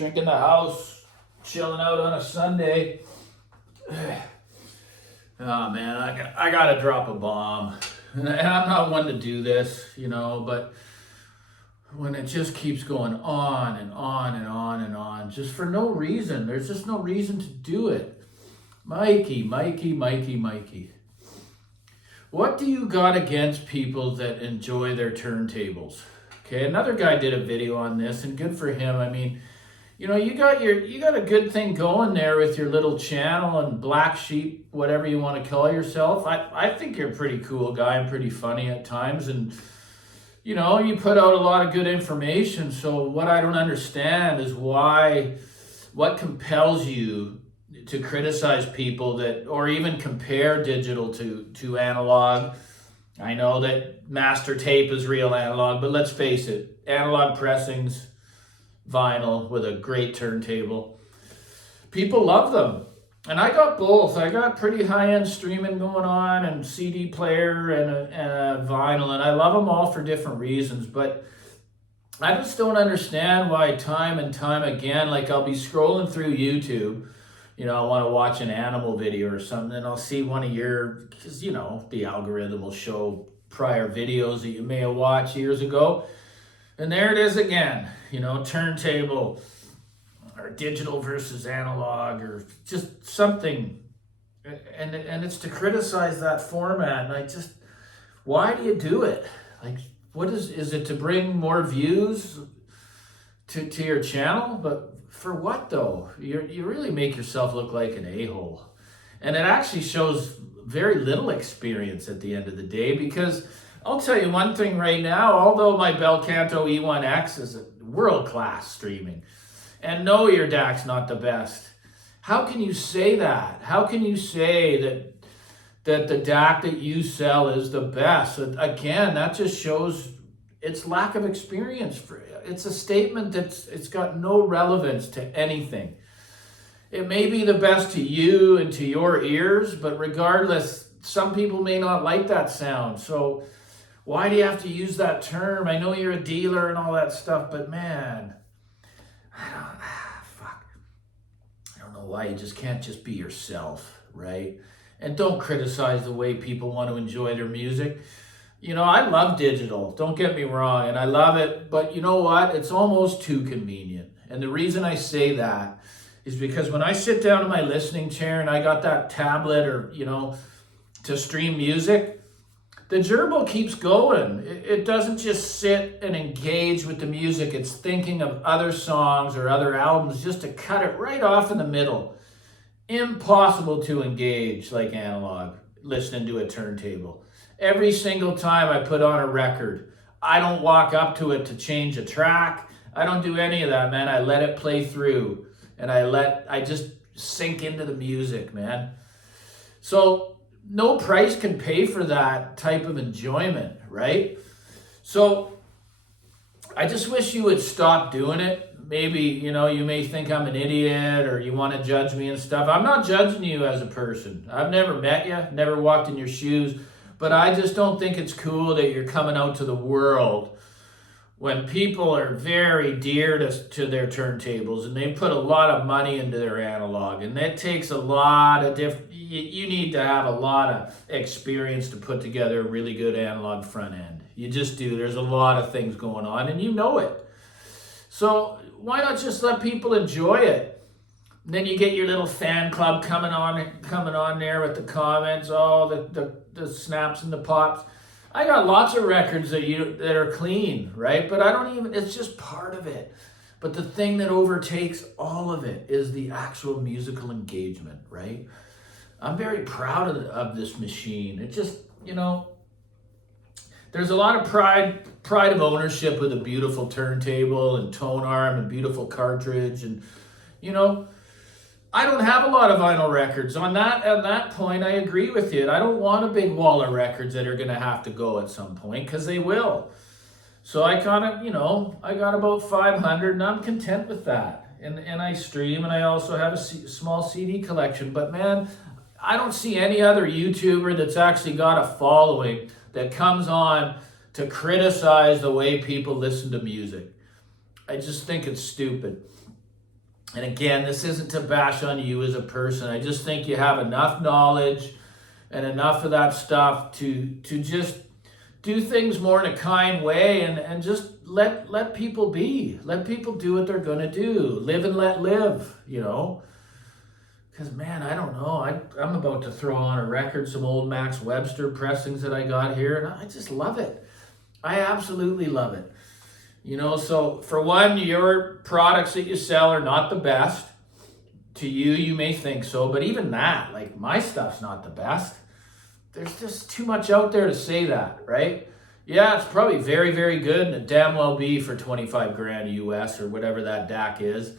drinking the house, chilling out on a Sunday. Oh man, I gotta drop a bomb. And I'm not one to do this, but when it just keeps going on and on and on and on, just for no reason, there's just no reason to do it. Mikey. What do you got against people that enjoy their turntables? Okay, another guy did a video on this, and good for him. I mean, you got a good thing going there with your little channel and black sheep, whatever you want to call yourself. I think you're a pretty cool guy and pretty funny at times, and you put out a lot of good information. So what I don't understand is what compels you to criticize people that, or even compare digital to analog. I know that master tape is real analog, but let's face it, analog pressings, vinyl with a great turntable. People love them. And I got both. I got pretty high-end streaming going on and CD player and a vinyl, and I love them all for different reasons. But I just don't understand why time and time again, like I'll be scrolling through YouTube, I want to watch an animal video or something, and I'll see one of because the algorithm will show prior videos that you may have watched years ago. And there it is again, turntable or digital versus analog or just something. And it's to criticize that format. And why do you do it? Like, what is it to bring more views to your channel? But for what though? You really make yourself look like an a-hole. And it actually shows very little experience at the end of the day, because I'll tell you one thing right now, although my Bel Canto E1X is a world-class streaming, and no, your DAC's not the best. How can you say that? How can you say that the DAC that you sell is the best? Again, that just shows its lack of experience. It's a statement it's got no relevance to anything. It may be the best to you and to your ears, but regardless, some people may not like that sound. So why do you have to use that term? I know you're a dealer and all that stuff, but man, I don't know why you just can't just be yourself, right? And don't criticize the way people want to enjoy their music. I love digital, don't get me wrong, and I love it, but you know what? It's almost too convenient. And the reason I say that is because when I sit down in my listening chair and I got that tablet or, to stream music, the gerbil keeps going. It doesn't just sit and engage with the music. It's thinking of other songs or other albums just to cut it right off in the middle. Impossible to engage like analog, listening to a turntable. Every single time I put on a record, I don't walk up to it to change a track. I don't do any of that, man. I let it play through, and I just sink into the music, man. So no price can pay for that type of enjoyment, right? So I just wish you would stop doing it. Maybe, you may think I'm an idiot or you want to judge me and stuff. I'm not judging you as a person. I've never met you, never walked in your shoes, but I just don't think it's cool that you're coming out to the world when people are very dear to their turntables and they put a lot of money into their analog, and that takes a lot of you need to have a lot of experience to put together a really good analog front end. You just do. There's a lot of things going on, and you know it. So why not just let people enjoy it? And then you get your little fan club coming on there with the comments, the snaps and the pops. I got lots of records that are clean, right? But it's just part of it. But the thing that overtakes all of it is the actual musical engagement, right? I'm very proud of this machine. It just, there's a lot of pride of ownership with a beautiful turntable and tone arm and beautiful cartridge. And, I don't have a lot of vinyl records. At that point, I agree with you. I don't want a big wall of records that are going to have to go at some point, because they will. So I I got about 500, and I'm content with that. And I stream, and I also have a small CD collection. But man, I don't see any other YouTuber that's actually got a following that comes on to criticize the way people listen to music. I just think it's stupid. And again, this isn't to bash on you as a person. I just think you have enough knowledge and enough of that stuff to just do things more in a kind way, and just let people be. Let people do what they're going to do. Live and let live, you know. Because, man, I don't know. I'm about to throw on a record, some old Max Webster pressings that I got here, and I just love it. I absolutely love it. You know, so for one, your products that you sell are not the best. To you, you may think so, but even that, like, my stuff's not the best. There's just too much out there to say that, right? Yeah, it's probably very, very good, and it damn well be for 25 grand US or whatever that DAC is.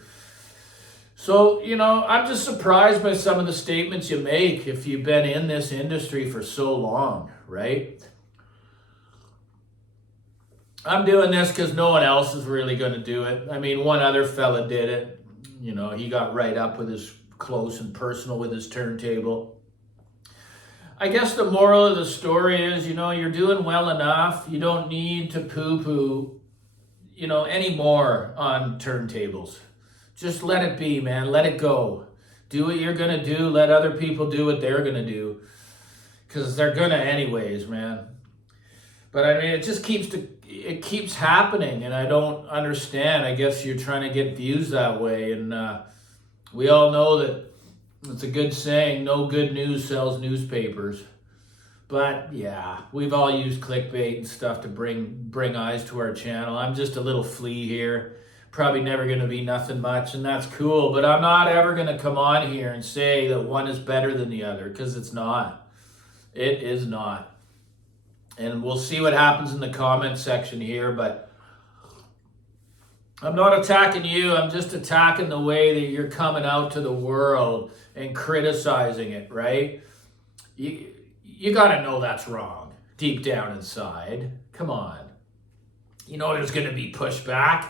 So, you know, I'm just surprised by some of the statements you make if you've been in this industry for so long, right? I'm doing this because no one else is really going to do it. I mean, one other fella did it. You know, he got right up with his close and personal with his turntable. I guess the moral of the story is, you know, you're doing well enough. You don't need to poo-poo, you know, anymore on turntables. Just let it be, man. Let it go. Do what you're going to do. Let other people do what they're going to do. Because they're going to anyways, man. But I mean, it keeps happening, and I don't understand. I guess you're trying to get views that way. And we all know that it's a good saying, no good news sells newspapers. But yeah, we've all used clickbait and stuff to bring eyes to our channel. I'm just a little flea here. Probably never going to be nothing much, and that's cool. But I'm not ever going to come on here and say that one is better than the other, because it's not. It is not. And we'll see what happens in the comment section here, but I'm not attacking you. I'm just attacking the way that you're coming out to the world and criticizing it, right? You got to know that's wrong deep down inside. Come on. You know there's going to be pushback.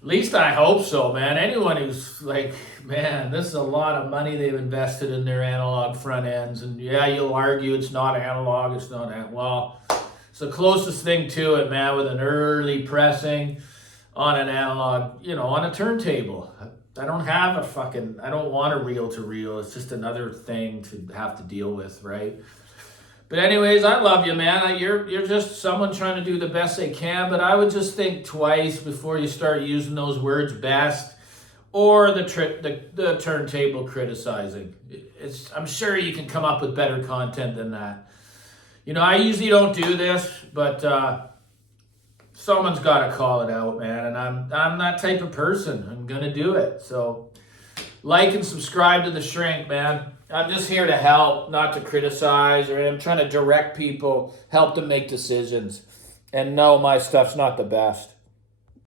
At least I hope so, man. Anyone who's like, man, this is a lot of money they've invested in their analog front ends. And yeah, you'll argue it's not analog, it's not, well, it's the closest thing to it, man, with an early pressing on an analog, you know, on a turntable. I don't want a reel-to-reel. It's just another thing to have to deal with, right? But anyways, I love you, man. You're just someone trying to do the best they can, but I would just think twice before you start using those words, best, or the turntable criticizing. I'm sure you can come up with better content than that. You know, I usually don't do this, but someone's got to call it out, man, and I'm that type of person. I'm going to do it. So like and subscribe to The Shrink, man. I'm just here to help, not to criticize, or I'm trying to direct people, help them make decisions. And no, my stuff's not the best.